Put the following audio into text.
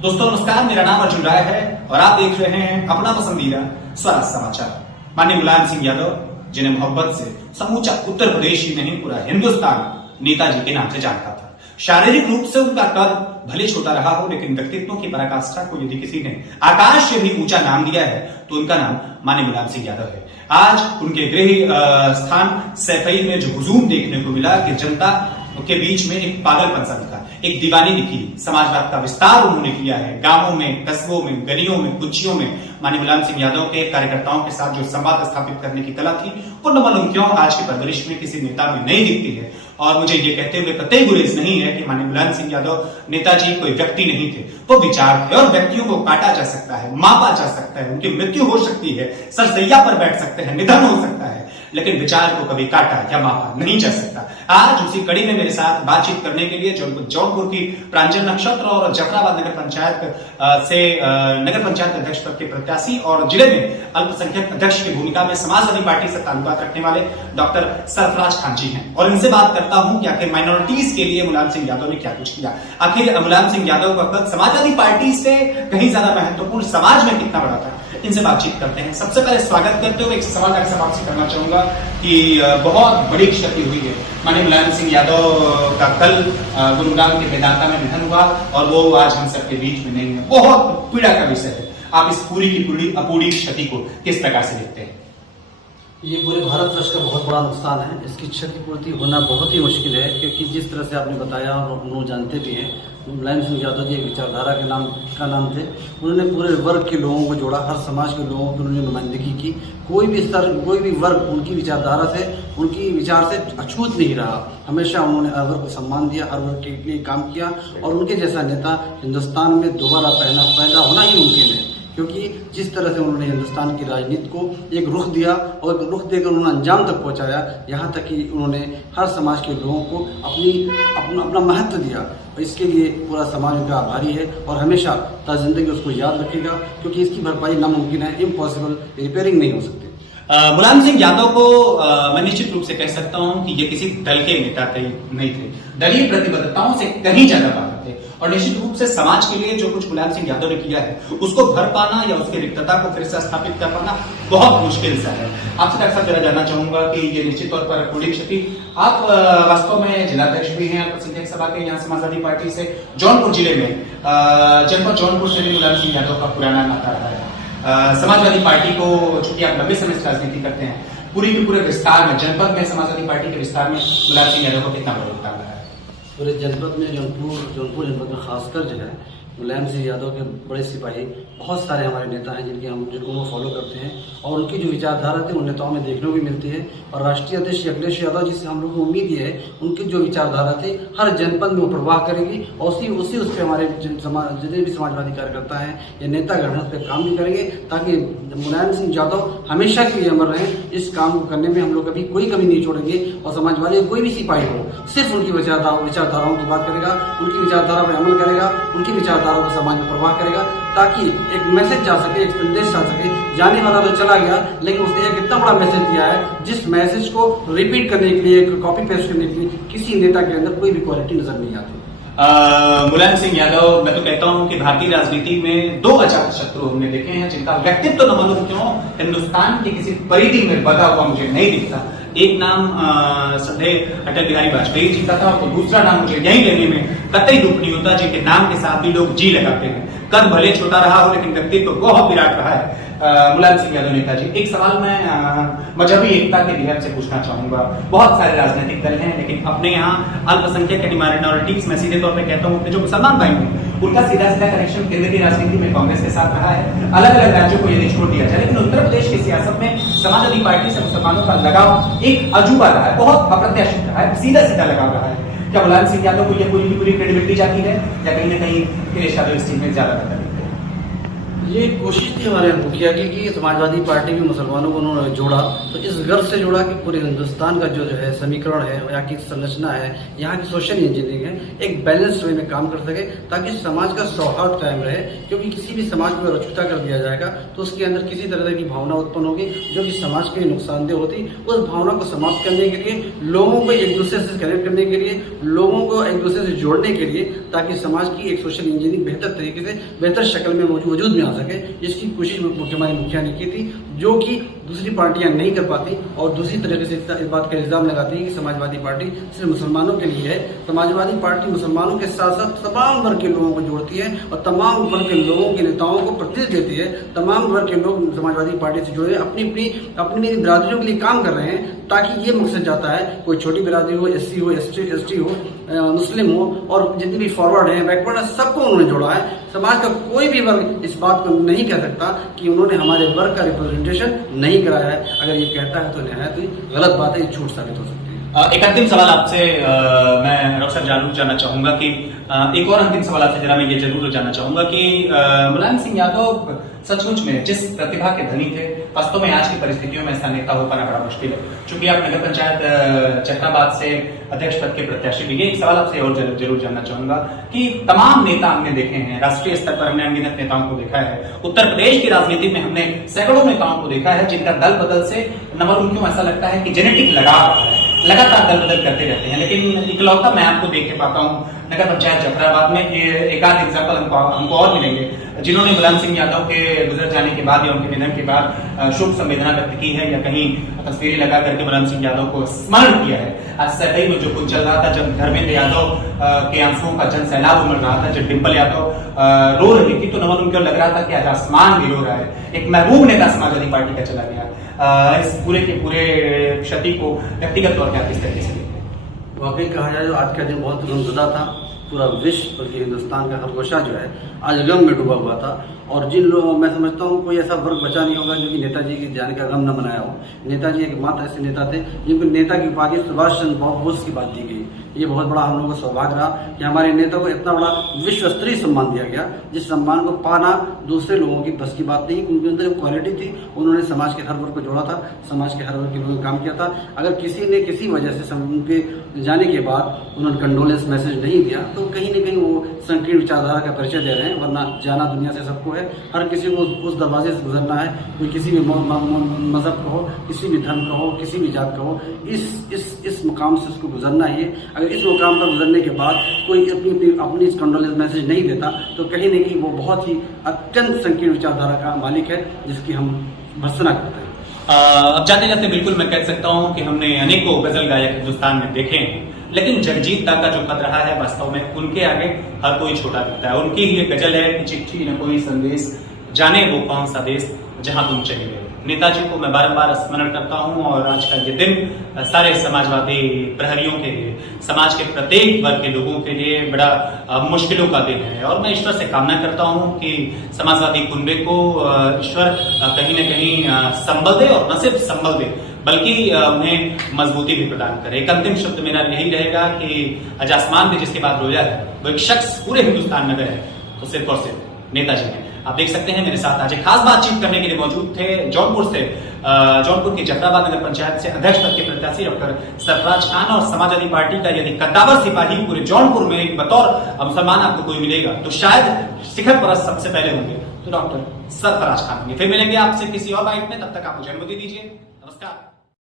दोस्तों नमस्कार, मेरा नाम अर्जुन राय है और आप देख रहे हैं अपना पसंदीदा स्वराज समाचार। माननीय मुलायम सिंह यादव, जिन्हें मोहब्बत से समूचा उत्तर प्रदेश ही नहीं पूरा हिंदुस्तान नेताजी के नाम से जानता था। शारीरिक रूप से उनका कद भले छोटा रहा हो, लेकिन व्यक्तित्व की पराकाष्ठा को यदि किसी ने आकाश से भी ऊंचा नाम दिया है तो उनका नाम माननीय मुलायम सिंह यादव है। आज उनके गृह स्थान सैफई में जो हुजूम देखने को मिला कि जनता के बीच में एक पागलपन सा दिखा, एक दीवानी दिखी। समाजवाद का विस्तार उन्होंने किया है। गांवों में, कस्बों में, गलियों में, कुचियों में माननीय मुलायम सिंह यादव के कार्यकर्ताओं के साथ जो संवाद स्थापित करने की कला थी, वो न मालूम क्यों आज की परवरिश में किसी नेता में नहीं दिखती है। और मुझे ये कहते हुए कतई गुरेज नहीं है कि माननीय मुलायम सिंह यादव नेताजी कोई व्यक्ति नहीं थे, वो विचार थे। और व्यक्तियों को काटा जा सकता है, मापा जा सकता है, उनकी मृत्यु हो सकती है, सरसैया पर बैठ सकते हैं, निधन हो सकता है, लेकिन विचार को कभी काटा या मापा नहीं जा सकता। आज उसी कड़ी में मेरे साथ बातचीत करने के लिए जौनपुर की प्रांजल नक्षत्र और जफराबाद नगर पंचायत से नगर पंचायत अध्यक्ष पद के प्रत्याशी और जिले में अल्पसंख्यक अध्यक्ष की भूमिका में समाजवादी पार्टी से ताल्लुकात रखने वाले डॉक्टर सरफराज खान जी हैं। और इनसे बात करता हूं कि आखिर माइनॉरिटीज के लिए मुलायम सिंह यादव ने क्या कुछ किया। आखिर मुलायम सिंह यादव का पद समाजवादी पार्टी से कहीं ज्यादा महत्वपूर्ण समाज में कितना बड़ा था, इनसे बातचीत करते हैं। सबसे पहले स्वागत करते हुए एक सवाल आपसे करना चाहूंगा कि बहुत बड़ी क्षति हुई है। माननीय मुलायम सिंह यादव का कल गुरुग्राम के वेदांता में निधन हुआ और वो आज हम सबके बीच में नहीं है। बहुत पीड़ा का विषय है। आप इस पूरी की पूरी अपूरी क्षति को किस प्रकार से देखते हैं? ये पूरे भारतवर्ष का बहुत बड़ा नुकसान है। इसकी क्षतिपूर्ति होना बहुत ही मुश्किल है, क्योंकि जिस तरह से आपने बताया और हम लोग जानते भी हैं, मुलायम सिंह यादव जी एक विचारधारा के नाम थे। उन्होंने पूरे वर्ग के लोगों को जोड़ा, हर समाज के लोगों की उन्होंने नुमाइंदगी की। कोई भी स्तर, कोई भी वर्ग उनकी विचारधारा से, उनकी विचार से अछूत नहीं रहा। हमेशा उन्होंने हर वर्ग को सम्मान दिया, हर वर्ग के लिए काम किया। और उनके जैसा नेता हिंदुस्तान में दोबारा पैदा होना ही मुमकिन है, क्योंकि जिस तरह से उन्होंने हिंदुस्तान की राजनीति को एक रुख दिया और रुख देकर उन्होंने अंजाम तक पहुंचाया, यहाँ तक कि उन्होंने हर समाज के लोगों को अपना महत्व दिया। इसके लिए पूरा समाज उनका आभारी है और हमेशा जिंदगी उसको याद रखेगा, क्योंकि इसकी भरपाई नामुमकिन है, इम्पॉसिबल, रिपेयरिंग नहीं हो सकती। मुलायम सिंह यादव को मैं निश्चित रूप से कह सकता हूं कि ये किसी दल के नेता नहीं थे। दलीय प्रतिबद्धताओं से कहीं ज्यादा बाहर थे और निश्चित रूप से समाज के लिए जो कुछ मुलायम सिंह यादव ने किया है, उसको भर पाना या उसकी रिक्तता को फिर से स्थापित कर पाना बहुत मुश्किल सा है। आपसे डॉक्टर साहब जरा जानना चाहूंगा कि ये निश्चित तौर पर पूरी क्षति, आप वास्तव में जिलाध्यक्ष भी हैं अल्पसंख्यक सभा के यहाँ समाजवादी पार्टी से। जौनपुर जिले में जनपद जौनपुर से भी मुलायम सिंह यादव का पुराना नाता रहा है। समाजवादी पार्टी को, चूंकि आप लंबे समय से राजनीति करते हैं, पूरी के पूरे विस्तार में, जनपद में समाजवादी पार्टी के विस्तार में मुलायम सिंह यादव को कितना बड़ा योगदान रहा है? पूरे जनपद में, जौनपुर जनपद में खासकर जो है मुलायम सिंह यादव के बड़े सिपाही बहुत सारे हमारे नेता हैं जिनको वो फॉलो करते हैं और उनकी जो विचारधारा थी उन नेताओं में देखने को भी मिलती है। और राष्ट्रीय अध्यक्ष अखिलेश यादव जिससे हम लोग को उम्मीद ये है, उनकी जो विचारधारा थी हर जनपद में वो प्रवाह करेगी और उसी उस पर हमारे जितने भी समाजवादी कार्यकर्ता हैं या नेतागण हैं उस पर काम भी करेंगे, ताकि मुलायम सिंह यादव हमेशा के लिए अमर रहें। इस काम को करने में हम लोग कभी कोई कमी नहीं छोड़ेंगे और समाजवादी कोई भी सिपाही हो, सिर्फ उनकी विचारधाराओं की बात करेगा, उनकी विचारधारा पर अमल करेगा, उनकी विचारधारा को समाज में प्रवाह करेगा, ताकि एक मैसेज जा सके, एक संदेश जा सके। जाने वाला तो चला गया, लेकिन उसने एक इतना बड़ा मैसेज दिया है जिस मैसेज को रिपीट करने के लिए, कॉपी पेस्ट करने के लिए किसी नेता के अंदर कोई भी क्वालिटी नजर नहीं आती। मुलायम सिंह यादव, मैं तो कहता हूं कि भारतीय राजनीति में दो अजात शत्रु हमने देखे हैं जिनका व्यक्तित्व न मालूम क्यों हिंदुस्तान की किसी परिधि में बधा हुआ मुझे नहीं दिखता। एक नाम श्रद्धेय अटल बिहारी वाजपेयी जी का था, तो दूसरा नाम मुझे यही लेने में कतई दुख नहीं होता, जिनके नाम के साथ भी लोग जी लगाते हैं। कद भले छोटा रहा हो, लेकिन व्यक्तित्व बहुत विराट रहा है मुलायम सिंह यादव नेताजी। एक सवाल मैं मजहबी एकता के लिहाज से पूछना चाहूंगा। बहुत सारे राजनीतिक दल हैं, लेकिन अपने यहाँ अल्पसंख्यक यानी माइनॉरिटीज, मैं सीधे तौर पर कहता हूँ जो मुसलमान भाई हैं, उनका सीधा कनेक्शन केंद्र की राजनीति में कांग्रेस के साथ रहा है। अलग अलग राज्यों को यदि छोड़ दिया जाए, लेकिन उत्तर प्रदेश की सियासत में समाजवादी पार्टी से मुसलमानों का लगाव एक अजूबा रहा है, बहुत अप्रत्याशित रहा है, सीधा सीधा लगाव रहा है। क्या मुलायम सिंह यादव को यह पूरी की पूरी क्रेडिबिलिटी जाती है या कहीं ना कहीं अखिलेश यादव इस चीज में ज्यादा करता है? ये कोशिश थी हमारे मुखिया की कि समाजवादी पार्टी में मुसलमानों को उन्होंने जोड़ा, तो इस गर्व से जोड़ा कि पूरे हिंदुस्तान का जो है समीकरण है, यहाँ की संरचना है, यहाँ की सोशल इंजीनियरिंग है, एक बैलेंस वे में काम कर सके ताकि समाज का सौहार्द कायम रहे। क्योंकि किसी भी समाज को अछूता कर दिया जाएगा तो उसके अंदर किसी तरह की भावना उत्पन्न होगी जो कि समाज के लिए नुकसानदेह होती। उस भावना को समाप्त करने के लिए, लोगों को एक दूसरे से कनेक्ट करने के लिए, लोगों को एक दूसरे से जोड़ने के लिए, ताकि समाज की एक सोशल इंजीनियरिंग बेहतर तरीके से, बेहतर शक्ल में वजूद में आ सके, इसकी कोशिश हमारे मुखिया ने की थी, जो कि दूसरी पार्टियां नहीं कर पाती और दूसरी तरीके से इस बात का इल्जाम लगाती है कि समाजवादी पार्टी सिर्फ मुसलमानों के लिए है। समाजवादी पार्टी मुसलमानों के साथ साथ तमाम वर्ग के लोगों को जोड़ती है और तमाम वर्ग के लोगों के नेताओं को प्रतिनिधित्व देती है। तमाम वर्ग के लोग समाजवादी पार्टी से जुड़े अपनी बिरादरियों के लिए काम कर रहे हैं, ताकि ये मकसद चाहता है कोई छोटी बिरादरी हो, एससी हो, एसटी हो, मुस्लिम हो और जितने भी फॉरवर्ड हैं, बैकवर्ड है, सबको उन्होंने जोड़ा है। समाज का कोई भी वर्ग इस बात को नहीं कह सकता कि उन्होंने हमारे वर्ग का रिप्रेजेंटेशन नहीं कराया है। अगर ये कहता है तो निहायत ही गलत बात है, ये झूठ साबित हो सकती है। एक अंतिम सवाल आपसे मैं डॉक्टर जरूर जानना चाहूंगा कि एक और अंतिम सवाल आपसे जरा मैं ये जरूर जानना चाहूंगा कि मुलायम सिंह यादव सचमुच में जिस प्रतिभा के धनी थे, वास्तव में आज की परिस्थितियों में ऐसा नेता हो पाना बड़ा मुश्किल है। चूंकि आप नगर पंचायत जफराबाद से अध्यक्ष पद के प्रत्याशी भी हैं, एक सवाल आपसे और जरूर जानना चाहूंगा कि तमाम नेता हमने देखे हैं, राष्ट्रीय स्तर पर हमने अनगिनत नेताओं को देखा है, उत्तर प्रदेश की राजनीति में हमने सैकड़ों नेताओं को देखा है जिनका दल बदल से नंबर उनको ऐसा लगता है कि जेनेटिक लगाव है, लगातार दल बदल करते रहते हैं। लेकिन इकलौता मैं आपको देख के पाता हूँ नगर पंचायत जफराबाद में, एक आध एग्जाम्पल हमको और मिलेंगे जिन्होंने मुलायम सिंह यादव के गुजर जाने के बाद या उनके निधन के बाद शोक संवेदना व्यक्त की है या कहीं तस्वीरें लगा करके मुलायम सिंह यादव को स्मरण किया है। आज सतही में जो कुछ चल रहा था, जब धर्मेंद्र यादव के आंसुओं का जन सैलाब उमड़ रहा था, जब डिम्पल यादव रो रही थी, तो नमन उनको लग रहा था कि आज आसमान भी रो रहा है। एक महबूब नेता समाजवादी पार्टी का चला गया। इस पूरे के पूरे क्षति को व्यक्तिगत तौर पर किस तरीके से देखते हैं? वाकई कहा जाए तो आज का दिन बहुत गमज़दा था। पूरा विश्व बल्कि हिंदुस्तान का खरगोशा जो है आज गम में डूबा हुआ था। और जिन लोगों, मैं समझता हूँ कोई ऐसा वर्ग बचा नहीं होगा जो कि नेताजी के जाने का गम न मनाया हो। नेताजी एक मात्र ऐसे नेता थे जिनको नेता की उपाधि सुभाष चंद्र बोस की बात दी गई। ये बहुत बड़ा हम लोगों का सौभाग्य रहा कि हमारे नेता को इतना बड़ा विश्व स्तरीय सम्मान दिया गया, जिस सम्मान को पाना दूसरे लोगों की बस की बात नहीं। उनके अंदर जो क्वालिटी थी, उन्होंने समाज के हर वर्ग को जोड़ा था, समाज के हर वर्ग के लोगों ने काम किया था। अगर किसी ने किसी वजह से उनके जाने के बाद उन्होंने कंडोलेंस मैसेज नहीं दिया तो कहीं न कहीं वो संकीर्ण विचारधारा का परिचय दे रहे हैं। वरना जाना दुनिया से सबको है, हर किसी को उस दरवाजे से गुजरना है। कोई किसी भी मजहब का हो, किसी भी धर्म का हो, किसी भी जात का हो, इस मुकाम से उसको गुजरना ही है। अगर इस मुकाम पर गुजरने के बाद कोई अपनी कंडोलेंस मैसेज नहीं देता तो कहीं न कहीं वो बहुत ही अत्यंत संकीर्ण विचारधारा का मालिक है, जिसकी हम भर्त्सना करते हैं। अब जाते जाते बिल्कुल मैं कह सकता हूं कि हमने अनेकों गजल गायक हिंदुस्तान में देखे हैं, लेकिन जगजीत दा का जो कद रहा है वास्तव में उनके आगे हर कोई छोटा दिखता है। उनकी ये गजल है कि चिट्ठी न कोई संदेश, जाने वो कौन सा देश जहां तुम चले गए। नेताजी को मैं बारंबार स्मरण करता हूं और आज का ये दिन सारे समाजवादी प्रहरियों के लिए, समाज के प्रत्येक वर्ग के लोगों के लिए बड़ा मुश्किलों का दिन है। और मैं ईश्वर से कामना करता हूं कि समाजवादी कुनबे को ईश्वर कहीं न कहीं संबल दे, और न सिर्फ संबल दे बल्कि उन्हें मजबूती भी प्रदान करे। एक अंतिम शब्द मेरा यही रहेगा कि आज आसमान में जिसके बाद रोया है वो एक शख्स पूरे हिंदुस्तान में गए तो सिर्फ और सिर्फ नेताजी हैं। आप देख सकते हैं मेरे साथ आज एक खास बातचीत करने के लिए मौजूद थे जौनपुर की जफराबाद नगर पंचायत से अध्यक्ष पद के प्रत्याशी डॉक्टर सरफराज खान। और समाजवादी पार्टी का यदि कद्दावर सिपाही पूरे जौनपुर में एक बतौर मुसलमान आपको कोई मिलेगा तो शायद शिखर परस्त सबसे पहले होंगे तो डॉक्टर सरफराज खान होंगे। फिर मिलेंगे आपसे किसी और बाइट में, तब तक आप मुझे अनुमति दीजिए। नमस्कार।